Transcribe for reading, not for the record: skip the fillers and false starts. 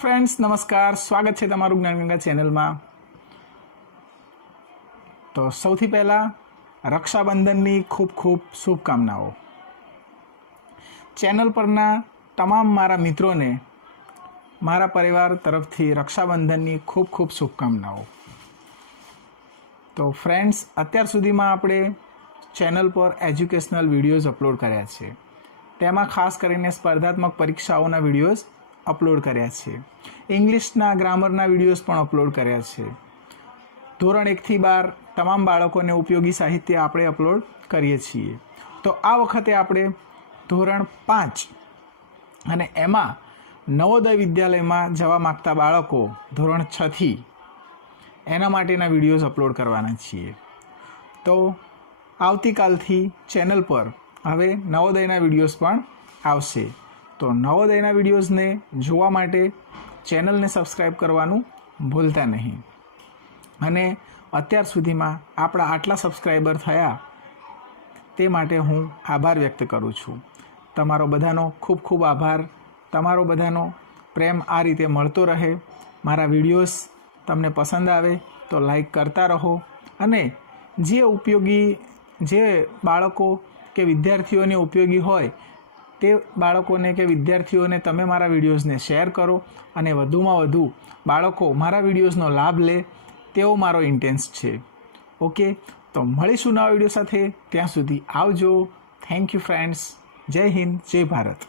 Friends नमस्कार, स्वागत है तमारू ज्ञानगंगा चेनल में। तो सौथी पहला रक्षाबंधन की खूब खूब शुभकामनाओं। चैनल परना तमाम मारा मित्रों ने मारा परिवार तरफ थी रक्षाबंधन की खूब खूब शुभकामनाओं। तो फ्रेंड्स अत्यार सुधी में आपणे चैनल पर एज्युकेशनल विडियोज अपलोड कर्या छे। तेमां खास करीने स्पर्धात्मक परीक्षाओना विडियोज अपलोड कर्या छे। इंग्लिशना ग्रामरना विडियोज पण अपलोड कर्या छे। धोरण 1 થી 12 तमाम बाळकोने उपयोगी साहित्य आपणे अपलोड करीए छीए। तो आ वखते आपणे धोरण 5 अने एमां नवोदय विद्यालयमां जवा मागता बाळको धोरण 6 થી एना माटेना विडियोज अपलोड करवाना छीए। तो आवतीकालथी चेनल पर हवे नवोदयना विडियोज पण आवशे। तो नवोदयना विडियोजने जोवा माटे चेनलने सब्सक्राइब करवानुं भूलता नहीं। अने अत्यार सुधीमां आपणा आटला सब्सक्राइबर थया ते माटे हूँ आभार व्यक्त करूँ छूँ। तमारो बधानो खूब खूब आभार। तमारो बधानो प्रेम आ रीते मळतो रहे। मारा विडियोज तमने पसंद आवे तो लाइक करता रहो। अने जे उपयोगी जे बाळको के विद्यार्थीओने उपयोगी होय ते बाळकोने के विद्यार्थीओने तमे मारा विडियोजने शेर करो अने वधुमां वधु बाळको मारा विडियोजनो लाभ ले तेवो मारो इंटेन्स छे। ओके, तो मळीशुं नवा विडियो साथे। त्यां सुधी आवजो। Thank you friends. जय हिंद, जय भारत।